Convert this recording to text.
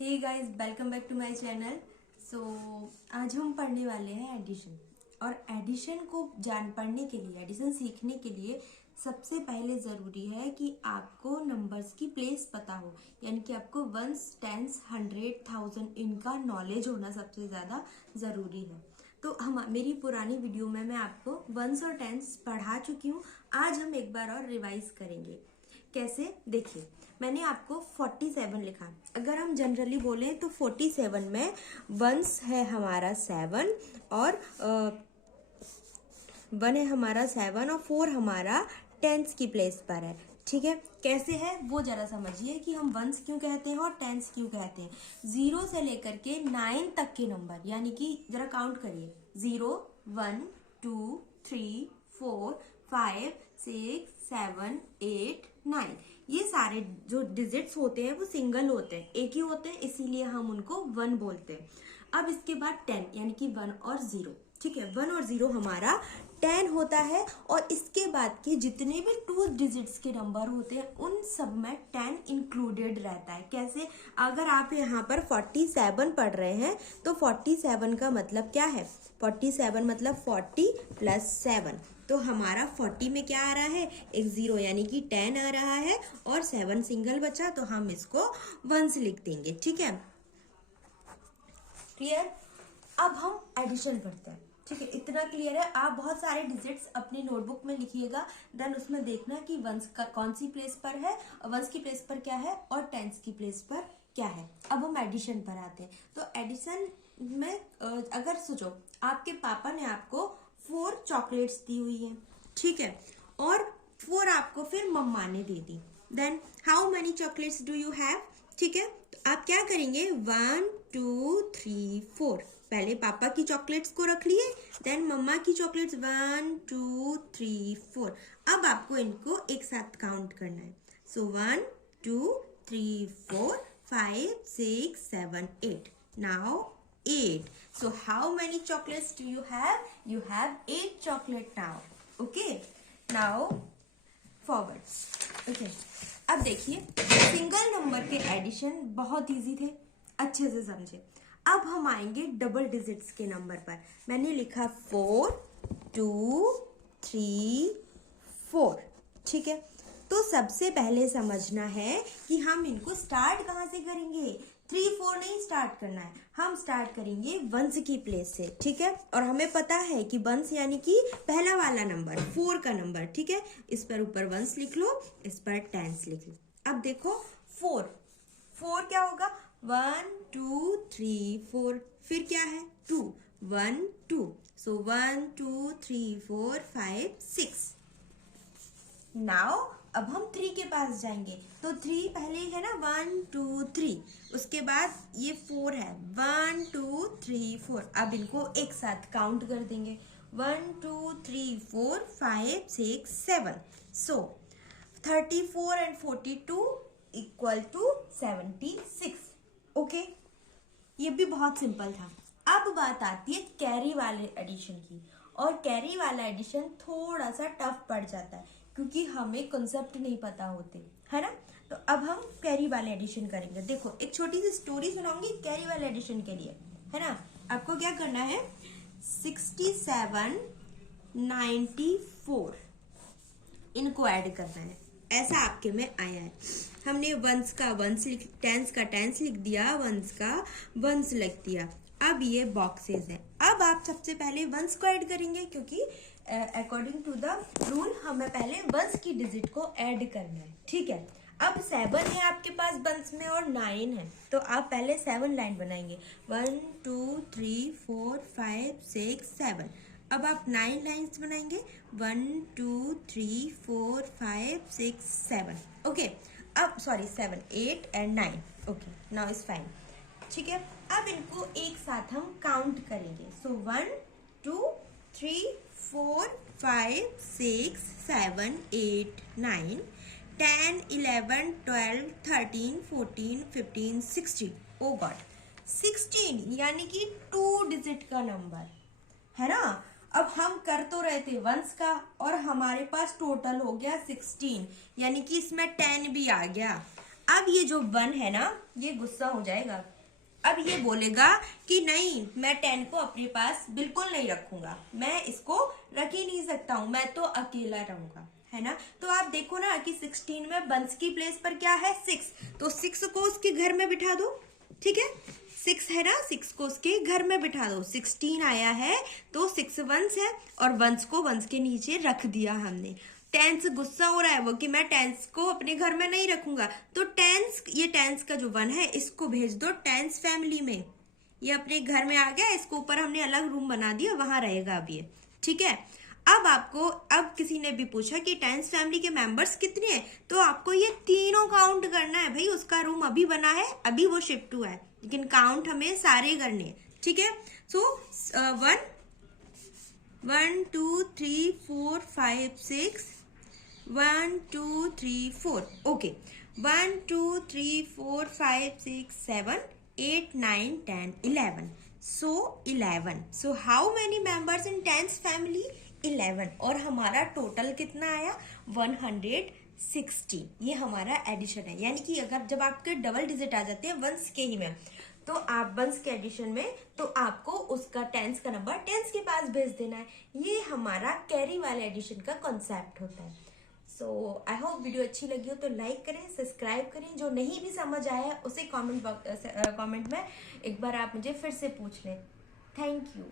Hey guys, welcome back to my channel. आज हम पढ़ने वाले हैं एडिशन। और एडिशन को पढ़ने के लिए, एडिशन सीखने के लिए सबसे पहले ज़रूरी है कि आपको नंबर्स की प्लेस पता हो, यानी कि आपको वंस, टेंस, 100, 1000 इनका नॉलेज होना सबसे ज़्यादा ज़रूरी है। तो हम मेरी पुरानी वीडियो में मैं आपको वंस और टेंस पढ़ा चुकी हूँ। आज हम एक बार और रिवाइज करेंगे। कैसे, देखिए, मैंने आपको 47 लिखा। अगर हम जनरली बोले तो 47 में वंस है हमारा 7 और 1 है हमारा 7 और 4 हमारा टेंस की प्लेस पर है। ठीक है, कैसे है वो जरा समझिए कि हम वंस क्यों कहते हैं और टेंस क्यों कहते हैं। 0 से लेकर के 9 तक के नंबर, यानी कि जरा काउंट करिए, 0, 1, 2, 3, 4, 5, 6, 7, 8, 9, ये सारे जो डिजिट्स होते हैं वो सिंगल होते हैं, एक ही होते हैं, इसीलिए हम उनको 1 बोलते हैं। अब इसके बाद 10, यानी कि 1 और 0। ठीक है, 1 और 0 हमारा 10 होता है। और इसके बाद के जितने भी 2 डिजिट्स के नंबर होते हैं उन सब में 10 इंक्लूडेड रहता है। कैसे, अगर आप यहाँ पर 47 पढ़ रहे हैं तो 47 का मतलब क्या है, 47 मतलब 40 प्लस 7। तो हमारा 40 में क्या आ रहा है, एक 0 यानी कि 10 आ रहा है और 7 सिंगल बचा, तो हम इसको 1 से लिख देंगे। ठीक है, क्लियर। अब हम एडिशन करते हैं। ठीक है, इतना क्लियर है। आप बहुत सारे डिजिट्स अपनी नोटबुक में लिखिएगा, देन उसमें देखना कि वंस का कौन सी प्लेस पर है, वंस की प्लेस पर क्या है और टेंस की प्लेस पर क्या है। अब हम एडिशन पर आते हैं। तो एडिशन में अगर सोचो, आपके पापा ने आपको 4 चॉकलेट्स दी हुई है, ठीक है, और 4 आपको फिर मम्मा ने दे दी, then how many chocolates do you have. ठीक है, तो आप क्या करेंगे, 1, 2, 3, 4, पहले पापा की चॉकलेट्स को रख लिए, देन मम्मा की चॉकलेट्स 1, 2, 3, 4। अब आपको इनको एक साथ काउंट करना है। सो 1, 2, 3, 4, 5, 6, 7, 8। Now 8. So how many chocolates do you have? You have 8 chocolate now. Okay. Now forward. Okay. अब देखिए, सिंगल नंबर के एडिशन बहुत इजी थे, अच्छे से समझे। अब हम आएंगे डबल डिजिट्स के नंबर पर। मैंने लिखा 4, 2, 3, 4। ठीक है, तो सबसे पहले समझना है कि हम इनको स्टार्ट कहाँ से करेंगे। 3, 4 नहीं स्टार्ट करना है, हम स्टार्ट करेंगे वंस की प्लेस से। ठीक है, और हमें पता है कि वंस यानी कि पहला वाला नंबर, 4 का नंबर। ठीक है, इस पर ऊपर वंस लिख लो, इस पर टेंस लिख लो। अब देखो 4 क्या होगा, 1, 2, 3, 4, फिर क्या है 2, 1, 2, सो 1, 2, 3, 4, 5, 6। नाउ अब हम 3 के पास जाएंगे, तो 3 पहले है ना, 1, 2, 3, उसके बाद ये 4 है, 1, 2, 3, 4। अब इनको एक साथ काउंट कर देंगे, 1, 2, 3, 4, 5, 6, 7। So 34 and 42 equal to 76। Okay, ये भी बहुत सिंपल था। अब बात आती है कैरी वाले एडिशन की, और कैरी वाला एडिशन थोड़ा सा टफ पड़ जाता है क्योंकि हमें कॉन्सेप्ट नहीं पता होते, है ना। तो अब हम कैरी वाले एडिशन करेंगे। देखो, एक छोटी सी स्टोरी सुनाऊंगी कैरी वाले एडिशन के लिए, है ना। आपको क्या करना है, 67, 94 इनको ऐड करना है, ऐसा आपके में आया है। हमने वंस का वंस लिख, टेंस का टेंस लिख दिया, वंस का वंस लिख दिया। अब ये बॉक्सेस हैं। अब आप सबसे पहले वंस को ऐड करेंगे क्योंकि अकॉर्डिंग टू द रूल हमें पहले वंस की डिजिट को ऐड करना है। ठीक है, अब 7 है आपके पास वंस में और 9 है, तो आप पहले 7 लाइन बनाएंगे, 1, 2, 3, 4, 5, 6, 7। अब आप 9 लाइन्स बनाएंगे, 1, 2, 3, 4, 5, 6, 7। ओके, अब sorry 7, 8 and 9। Okay, now is fine. ठीक है, अब इनको एक साथ हम काउंट करेंगे। सो 1, 2, 3, 4, 5, 6, 7, 8, 9, 10, 11, 12, 13, 14, 15, 16। ओ गॉड, 16 यानी कि 2 डिजिट का नंबर, है ना। अब हम कर तो रहे थे वंस का और हमारे पास टोटल हो गया 16, यानी कि इसमें 10 भी आ गया। अब ये जो 1 है ना, ये गुस्सा हो जाएगा। अब ये बोलेगा कि नहीं, मैं 10 को अपने पास बिल्कुल नहीं रखूंगा, मैं इसको रख ही नहीं सकता हूं, मैं तो अकेला रहूंगा, है ना। तो आप देखो ना कि 16 में वंस की प्लेस पर क्या है, 6, तो 6 को उसके घर में बिठा दो, ठीक है। 6 है ना, 6 को उसके घर में बिठा दो। 16 आया है तो 6 वंस है और वंस को वंस के नीचे रख दिया हमने। टेंस गुस्सा हो रहा है वो कि मैं टेंस को अपने घर में नहीं रखूंगा, तो टेंस, ये टेंस का जो 1 है इसको भेज दो टेंस फैमिली में। ये अपने घर में आ गया, इसको ऊपर हमने अलग रूम बना दिया, वहां रहेगा अब ये, ठीक है। अब किसी ने भी पूछा कि टेंस फैमिली के मेंबर्स कितने हैं, तो आपको ये तीनों काउंट करना है भाई। उसका रूम अभी बना है, अभी वो शिफ्ट हुआ है, लेकिन काउंट हमें सारे करने हैं, ठीक है। सो 1 2 3 4 5 6, 1 2 3 4, okay, 1 2 3 4 5 6 7 8 9 10 11, so 11, so how many members in tens family, 11, और हमारा टोटल कितना आया, 160। ये हमारा एडिशन है, यानी कि अगर जब आपके डबल डिजिट आ जाते हैं वंस के ही में, तो आप वंस के एडिशन में, तो आपको उसका टेंस का नंबर टेंस के पास भेज देना है। ये हमारा कैरी वाले एडिशन का कॉन्सेप्ट होता है। सो आई होप वीडियो अच्छी लगी हो तो लाइक करें, सब्सक्राइब करें। जो नहीं भी समझ आया उसे कमेंट में एक बार आप मुझे फिर से पूछ लें। Thank you.